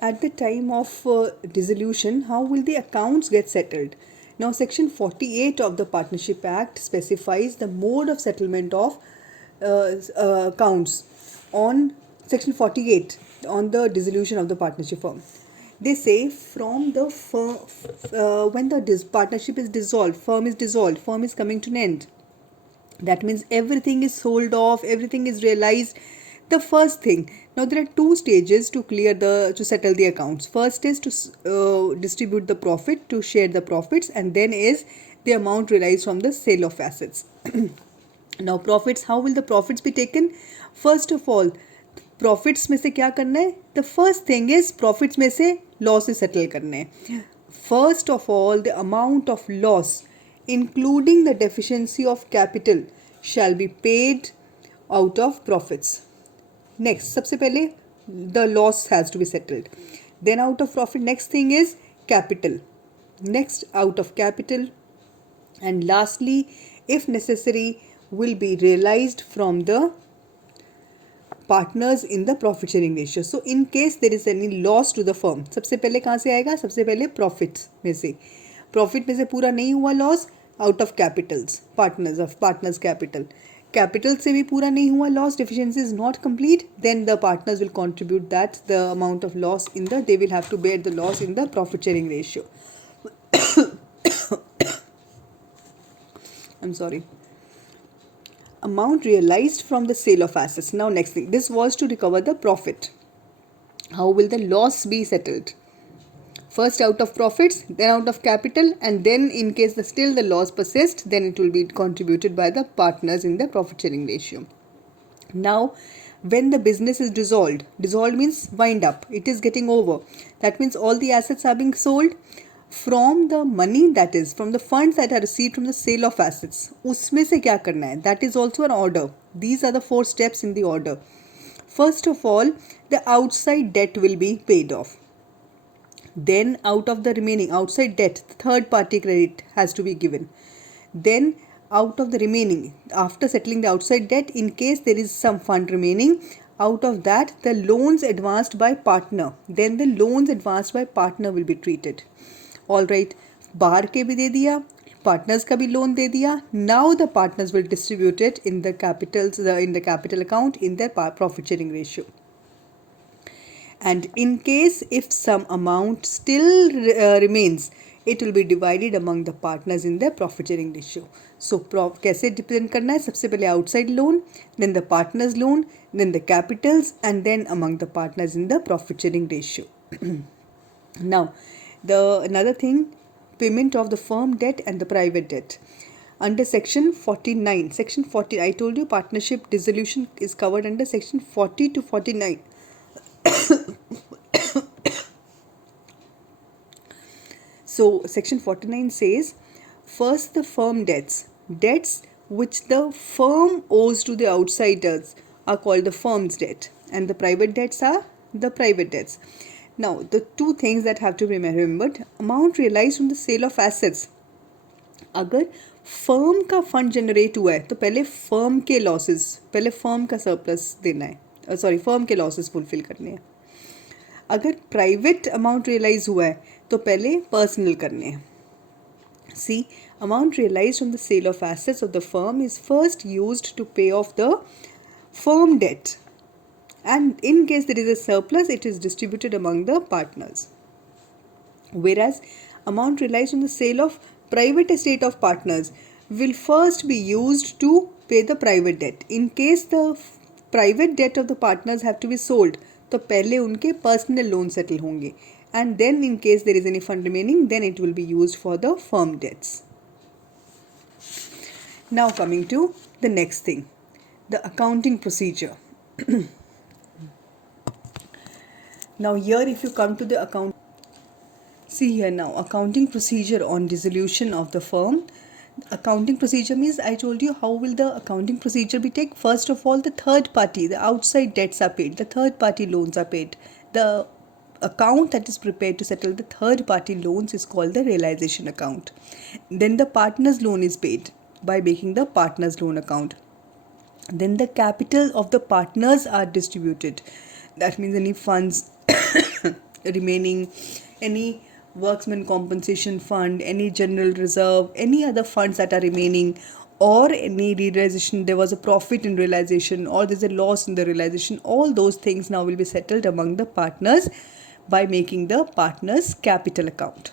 At the time of dissolution, how will the accounts get settled? Now, Section 48 of the Partnership Act specifies the mode of settlement of accounts on Section 48 on the dissolution of the partnership firm. They say from the when the partnership is dissolved, firm is coming to an end. That means everything is sold off, everything is realized. The first thing, now there are two stages to settle the accounts. First is to distribute the profit, to share the profits, and then is the amount realized from the sale of assets. Now profits, how will the profits be taken? First of all, profits में से क्या करना है? The first thing is profits में से losses settle करने हैं. First of all, the amount of loss including the deficiency of capital shall be paid out of profits. Next, सबसे पहले the loss has to be settled. Then out of profit, next thing is capital. Next, out of capital, and lastly, if necessary, will be realized from the partners in the profit sharing ratio. So in case there is any loss to the firm, सबसे पहले कहाँ से आएगा? सबसे पहले profits में से. Profit में से पूरा नहीं हुआ loss, out of capitals, partners capital से भी पूरा नहीं हुआ loss, deficiency is not complete, then the partners will contribute that the amount of loss in the, they will have to bear the loss in the profit sharing ratio. I'm sorry. Amount realized from the sale of assets. Now next thing, this was to recover the profit. How will the loss be settled? First out of profits, then out of capital, and then in case still the loss persists, then it will be contributed by the partners in the profit sharing ratio. Now, when the business is dissolved means wind up, it is getting over. That means all the assets are being sold. From the money, that is from the funds that are received from the sale of assets, उसमें से क्या करना है? That is also an order. These are the 4 steps in the order. First of all, the outside debt will be paid off. Then out of the remaining outside debt, third party credit has to be given. Then out of the remaining, after settling the outside debt, in case there is some fund remaining, out of that the loans advanced by partner, then the loans advanced by partner will be treated. All right, बाहर के भी दे दिया, partners का भी loan दे दिया. Now the partners will distribute it in the capital account in their profit sharing ratio. And in case if some amount still remains, it will be divided among the partners in the profit sharing ratio. So कैसे depend करना है? सबसे पहले outside loan, then the partners loan, then the capitals, and then among the partners in the profit sharing ratio. Now another thing, payment of the firm debt and the private debt. Under section 49, I told you partnership dissolution is covered under section 40 to 49. So section 49 says, first the firm debts which the firm owes to the outsiders are called the firm's debt, and the private debts are the private debts. Now the two things that have to be remembered, amount realized from the sale of assets. अगर firm का fund generate हुआ है तो पहले firm के losses, पहले firm का surplus देना है, फर्म के लॉसेस फुलफिल करने हैं. अगर प्राइवेट अमाउंट रियलाइज हुआ है तो पहले पर्सनल करने हैं. C, amount realise from the sale of assets of the firm is first used to pay off the firm debt, and in case there is a surplus, it is distributed among the partners. Whereas amount realized from the sale of private estate of partners will first be used to pay the private debt. In case the private debt of the partners have to be sold, तो पहले उनके personal loan settle होंगे, and then in case there is any fund remaining, then it will be used for the firm debts. Now coming to the next thing, the accounting procedure. Now here if you come to the account, see here now, accounting procedure on dissolution of the firm. Accounting procedure means, I told you how will the accounting procedure be taken. First of all, the third party, the outside debts are paid, the third party loans are paid. The account that is prepared to settle the third party loans is called the realization account. Then the partner's loan is paid by making the partner's loan account. Then the capital of the partners are distributed. That means any funds remaining, any workman compensation fund, any general reserve, any other funds that are remaining, or any realization, there was a profit in realization or there's a loss in the realization, all those things now will be settled among the partners by making the partners capital account.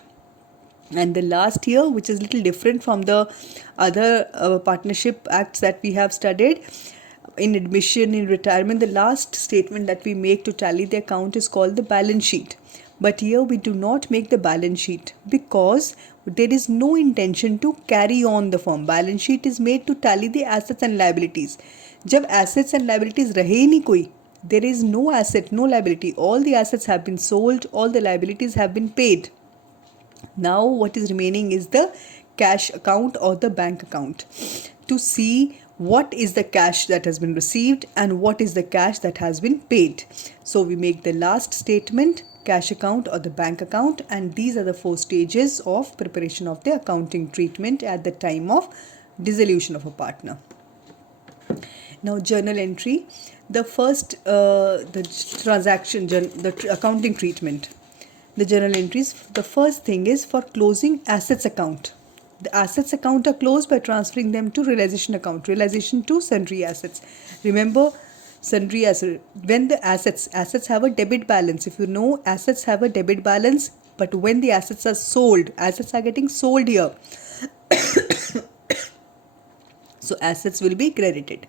And the last year, which is little different from the other partnership acts that we have studied, in admission, in retirement, the last statement that we make to tally the account is called the balance sheet. But here we do not make the balance sheet because there is no intention to carry on the firm. Balance sheet is made to tally the assets and liabilities. जब assets and liabilities रहे ही नहीं कोई, there is no asset, no liability. All the assets have been sold, all the liabilities have been paid. Now what is remaining is the cash account or the bank account, to see what is the cash that has been received and what is the cash that has been paid. So we make the last statement, cash account or the bank account, and these are the 4 stages of preparation of the accounting treatment at the time of dissolution of a partner. Now journal entry, the first the transaction, the accounting treatment, the journal entries. The first thing is for closing assets account. The assets account are closed by transferring them to realization account, realization to sundry assets. Remember, sundry asset, when the assets have a debit balance. If you know, assets have a debit balance, but when the assets are sold, assets are getting sold here. So assets will be credited.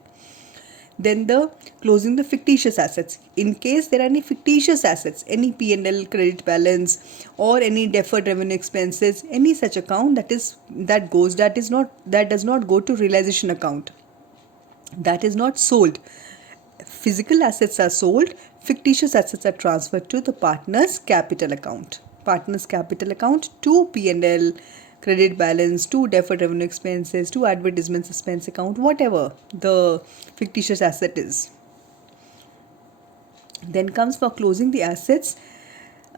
Then the closing the fictitious assets. In case there are any fictitious assets, any P&L credit balance or any deferred revenue expenses, any such account that does not go to realization account, that is not sold. Physical assets are sold, fictitious assets are transferred to the partner's capital account. Partner's capital account to P&L credit balance, to deferred revenue expenses, to advertisement expense account, whatever the fictitious asset is. Then comes for closing the assets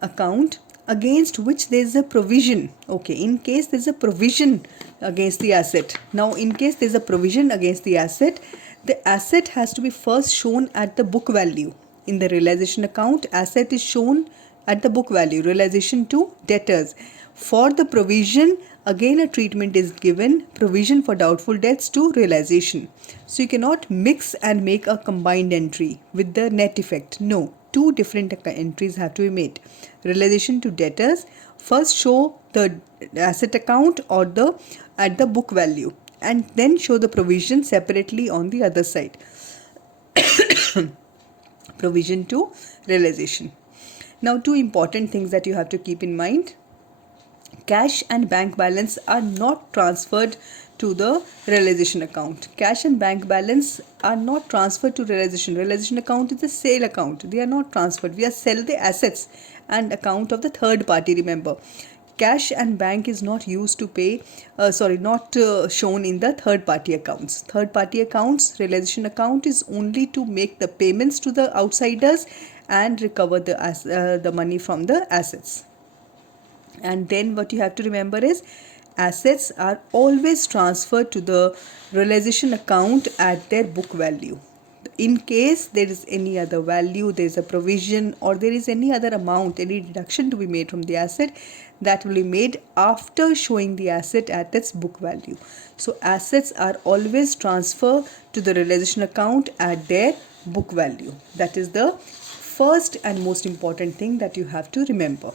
account against which there is a provision. Okay, in case there is a provision against the asset. Now, in case there is a provision against the asset has to be first shown at the book value. In the realization account, asset is shown at the book value, realization to debtors. For the provision, again a treatment is given, provision for doubtful debts to realization. So you cannot mix and make a combined entry with the net effect. No, 2 different entries have to be made. Realization to debtors, first show the asset account or at the book value, and then show the provision separately on the other side. Provision to realization. Now 2 important things that you have to keep in mind. Cash and bank balance are not transferred to the realization account. Cash and bank balance are not transferred to realization. Realization account is a sale account. They are not transferred. We are sell the assets and account of the third party, remember. Cash and bank is not used to pay, shown in the third party accounts. Third party accounts, realization account is only to make the payments to the outsiders and recover the money from the assets. And then what you have to remember is assets are always transferred to the realization account at their book value. In case there is any other value, there is a provision or there is any other amount, any deduction to be made from the asset, that will be made after showing the asset at its book value. So assets are always transferred to the realization account at their book value. That is the first and most important thing that you have to remember.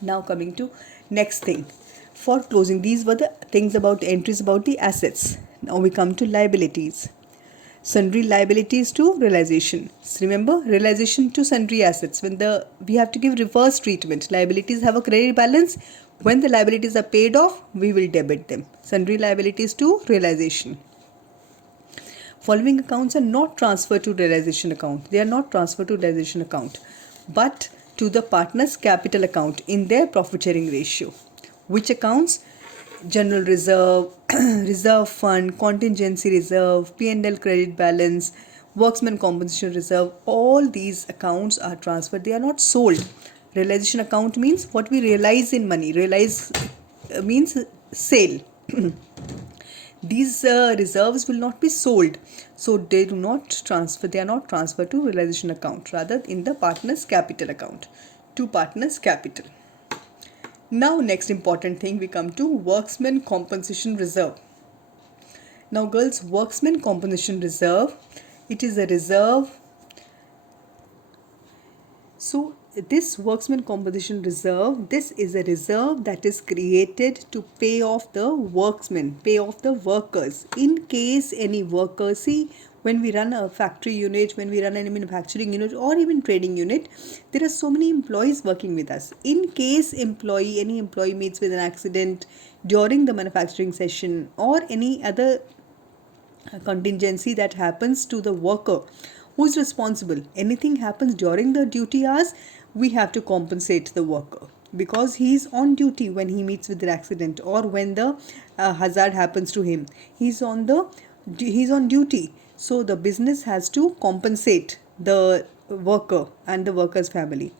Now coming to next thing. For closing, these were the things about the entries about the assets. Now we come to liabilities. Sundry liabilities to realization. Remember, realization to sundry assets. When we have to give reverse treatment. Liabilities have a credit balance. When the liabilities are paid off, we will debit them. Sundry liabilities to realization. Following accounts are not transferred to realization account. They are not transferred to realization account, but to the partner's capital account in their profit sharing ratio. Which accounts? General reserve, reserve fund, contingency reserve, P&L credit balance, workman compensation reserve. All these accounts are transferred. They are not sold. Realization account means what we realize in money. Realize means sale. These reserves will not be sold, so they do not transfer. They are not transferred to realization account, rather in the partner's capital account, to partner's capital. Now, next important thing, we come to worksman compensation reserve. Now, girls, worksman compensation reserve, it is a reserve. So this worksman compensation reserve, this is a reserve that is created to pay off the worksmen, pay off the workers in case any worker, see, when we run a factory unit, when we run a manufacturing unit or even trading unit, there are so many employees working with us. In case any employee meets with an accident during the manufacturing session or any other contingency that happens to the worker, who is responsible? Anything happens during the duty hours, we have to compensate the worker because he is on duty when he meets with the accident or when the hazard happens to him. He's on duty, so the business has to compensate the worker and the worker's family.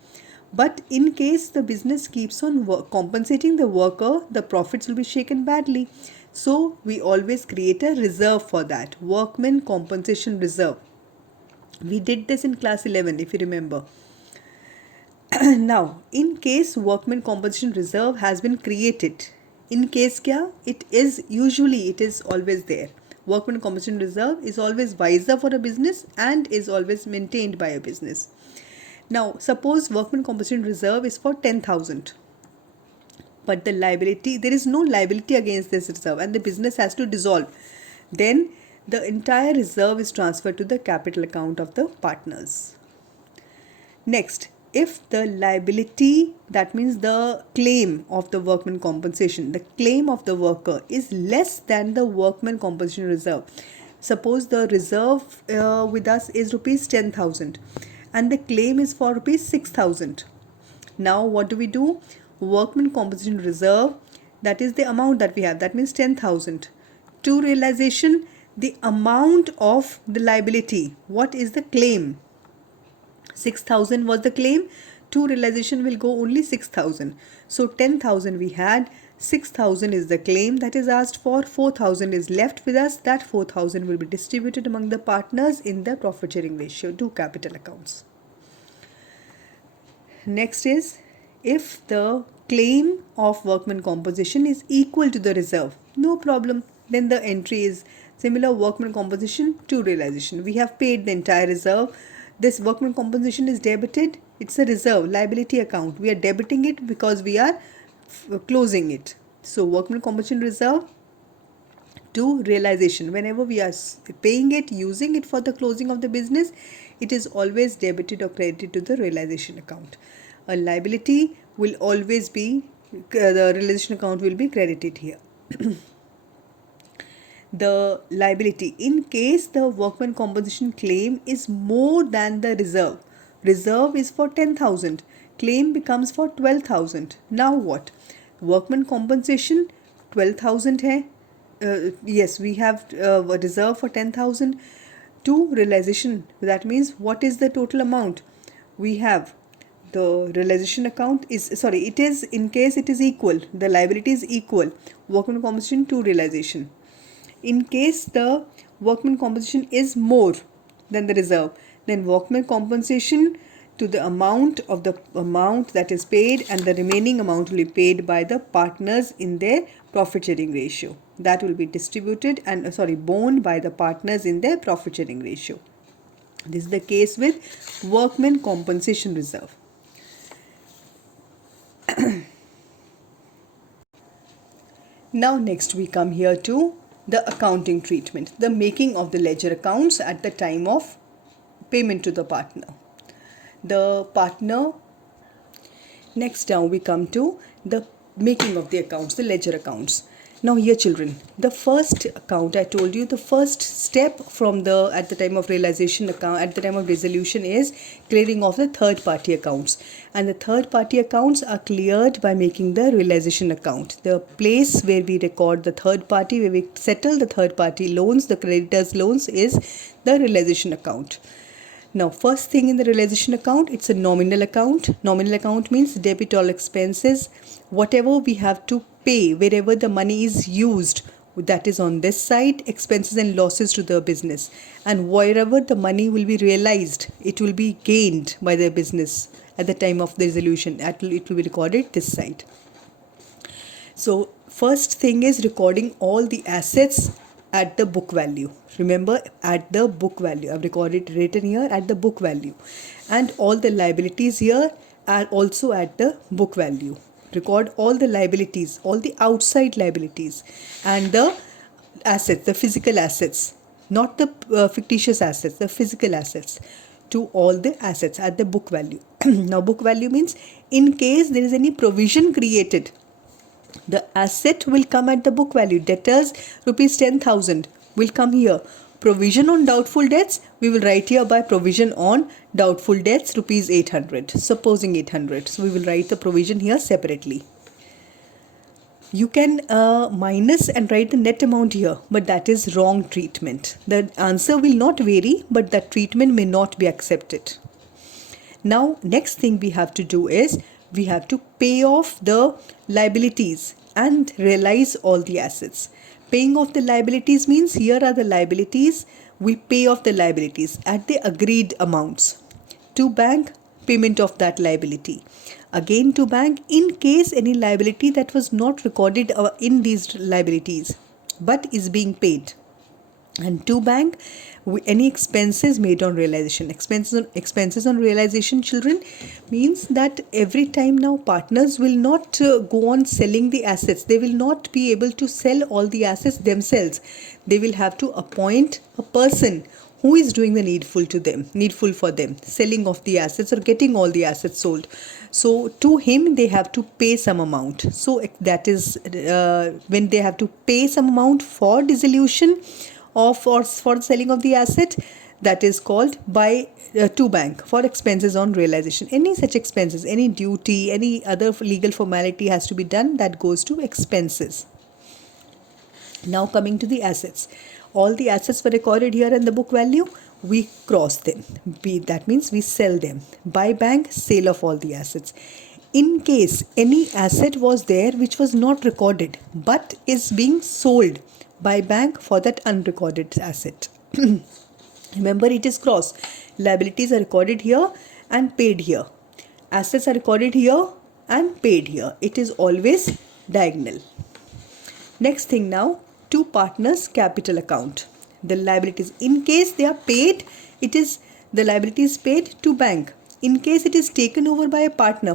But in case the business keeps on compensating the worker, the profits will be shaken badly. So we always create a reserve for that, workman compensation reserve. We did this in class 11 if you remember. Now, in case workman compensation reserve has been created, in case kya, it is always there. Workman compensation reserve is always wiser for a business and is always maintained by a business. Now, suppose workman compensation reserve is for 10,000. But the liability, there is no liability against this reserve and the business has to dissolve. Then the entire reserve is transferred to the capital account of the partners. Next, if the liability, that means the claim of the workman compensation, the claim of the worker is less than the workman compensation reserve. Suppose the reserve with us is rupees 10,000 and the claim is for rupees 6,000. Now what do? Workman compensation reserve, that is the amount that we have, that means 10,000. To realization, the amount of the liability, what is the claim? 6,000 was the claim. To realization will go only 6,000. So 10,000 we had, 6,000 is the claim that is asked for, 4,000 is left with us. That 4,000 will be distributed among the partners in the profit sharing ratio to capital accounts. Next is, if the claim of workman compensation is equal to the reserve, no problem. Then the entry is similar, workman compensation to realization. We have paid the entire reserve. This workman compensation is debited. It's a reserve, liability account. We are debiting it because we are closing it. So workman compensation reserve to realization. Whenever we are paying it, using it for the closing of the business, it is always debited or credited to the realization account. A liability will always be, the realization account will be credited here. The liability, in case the workman compensation claim is more than the reserve is for 10,000, claim becomes for 12,000. Now what? Workman compensation 12,000 hai. Yes, we have a reserve for 10,000 to realization. That means what is the total amount? We have the realization account it is, in case it is equal, the liability is equal, workman compensation to realization. In case the workman compensation is more than the reserve, then workman compensation to the amount that is paid, and the remaining amount will be paid by the partners in their profit sharing ratio. That will be distributed and borne by the partners in their profit sharing ratio. This is the case with workman compensation reserve. Now next we come here to the accounting treatment, the making of the ledger accounts at the time of payment to the partner. Next down we come to the making of the accounts, the ledger accounts. Now here children, the first account, I told you the first step from at the time of realization account, at the time of resolution, is clearing of the third party accounts. And the third party accounts are cleared by making the realization account. The place where we record the third party, where we settle the third party loans, the creditors' loans, is the realization account. Now, first thing in the realization account, it's a nominal account. Nominal account means debit all expenses. Whatever we have to pay, wherever the money is used, that is on this side, expenses and losses to the business, and wherever the money will be realized, it will be gained by the business at the time of the resolution. It will be recorded this side. So first thing is recording all the assets at the book value. Remember, at the book value. I've written here at the book value, and all the liabilities here are also at the book value. Record all the liabilities, all the outside liabilities, and the assets, the physical assets, not the fictitious assets, the physical assets, to all the assets at the book value. Now book value means in case there is any provision created, the asset will come at the book value. Debtors rupees 10,000 will come here. Provision on doubtful debts, we will write here by provision on doubtful debts rupees 800, supposing 800. So we will write the provision here separately. You can minus and write the net amount here, but that is wrong treatment. The answer will not vary, but that treatment may not be accepted. Now next thing we have to do is we have to pay off the liabilities and realize all the assets. Paying off the liabilities means here are the liabilities, we pay off the liabilities at the agreed amounts. To bank, payment of that liability. Again to bank in case any liability that was not recorded in these liabilities but is being paid. And to bank, any expenses made on realization. Expenses on realization, children, means that every time now partners will not go on selling the assets. They will not be able to sell all the assets themselves. They will have to appoint a person who is doing the needful for them, selling of the assets or getting all the assets sold. So to him they have to pay some amount. So that is when they have to pay some amount for dissolution of or for selling of the asset, that is called by to bank for expenses on realization. Any such expenses, any duty, any other legal formality has to be done, that goes to expenses. Now coming to the assets. All the assets were recorded here in the book value. We cross them. That means we sell them. By bank, sale of all the assets. In case any asset was there which was not recorded but is being sold, by bank for that unrecorded asset. Remember, it is cross. Liabilities are recorded here and paid here. Assets are recorded here and paid here. It is always diagonal. Next thing now, two partners capital account. The liabilities, in case they are paid, it is the liability is paid to bank. In case it is taken over by a partner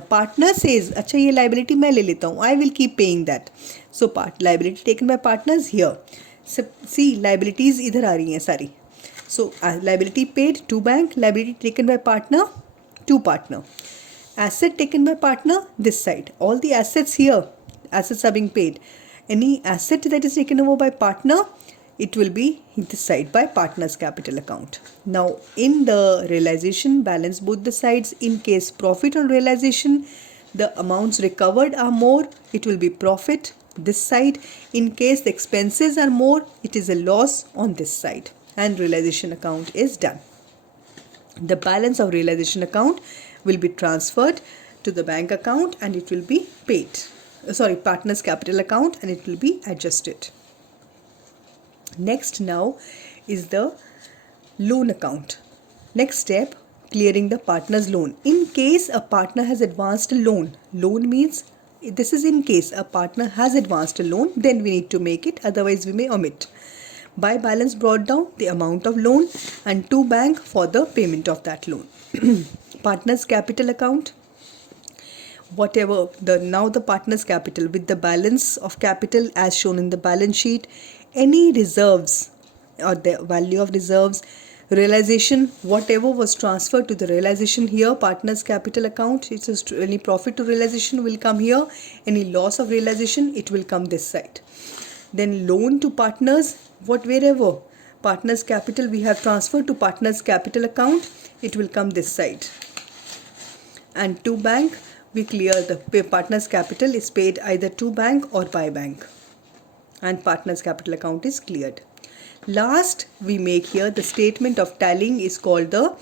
says, अच्छा ये liability मैं ले लेता हूँ, I will keep paying that. So liability taken by partners here. So, see, liabilities इधर आ रही हैं सारी. So liability paid to bank, liability taken by partner to partner. Asset taken by partner this side. All the assets here, assets are being paid. Any asset that is taken over by partner, it will be this side by partner's capital account. Now in the realization, balance both the sides. In case profit on realization, the amounts recovered are more, it will be profit this side. In case the expenses are more, it is a loss on this side, and realization account is done. The balance of realization account will be transferred to the bank account and it will be paid. Partner's capital account, and it will be adjusted. Next now is the loan account. Next step, clearing the partner's loan. In case a partner has advanced a loan means this is in case a partner has advanced a loan, then we need to make it, otherwise we may omit. By balance brought down, the amount of loan, and to bank for the payment of that loan. Partner's capital account, whatever the partner's capital with the balance of capital as shown in the balance sheet, any reserves or the value of reserves, realization, whatever was transferred to the realization here, partner's capital account, it's just any profit to realization will come here, any loss of realization, it will come this side. Then loan to partners, wherever partner's capital we have transferred to partner's capital account, it will come this side. And to bank, we clear the partner's capital is paid either to bank or by bank, and partner's capital account is cleared. Last, we make here the statement of tallying is called the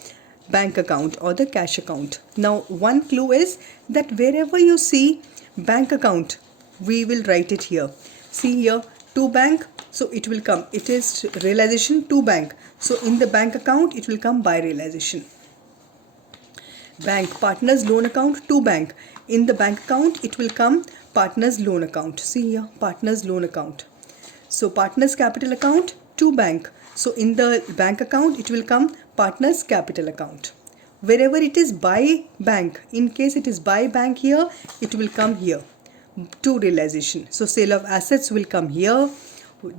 bank account or the cash account. Now one clue is that wherever you see bank account, we will write it here. See here, to bank, so it will come, it is realization to bank, so in the bank account it will come by realization. Bank, partners loan account to bank, in the bank account it will come partners loan account. See here, partners loan account. So partners capital account to bank, so in the bank account it will come partners capital account. Wherever it is by bank, in case it is by bank here, it will come here to realization. So sale of assets will come here.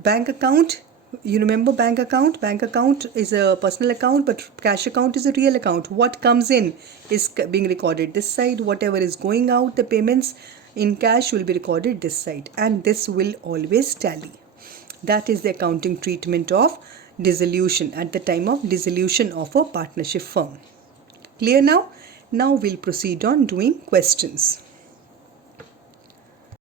Bank account, you remember bank account? Bank account is a personal account, but cash account is a real account. What comes in is being recorded this side. Whatever is going out, the payments in cash will be recorded this side, and this will always tally. That is the accounting treatment of dissolution at the time of dissolution of a partnership firm. Clear now? Now we'll proceed on doing questions.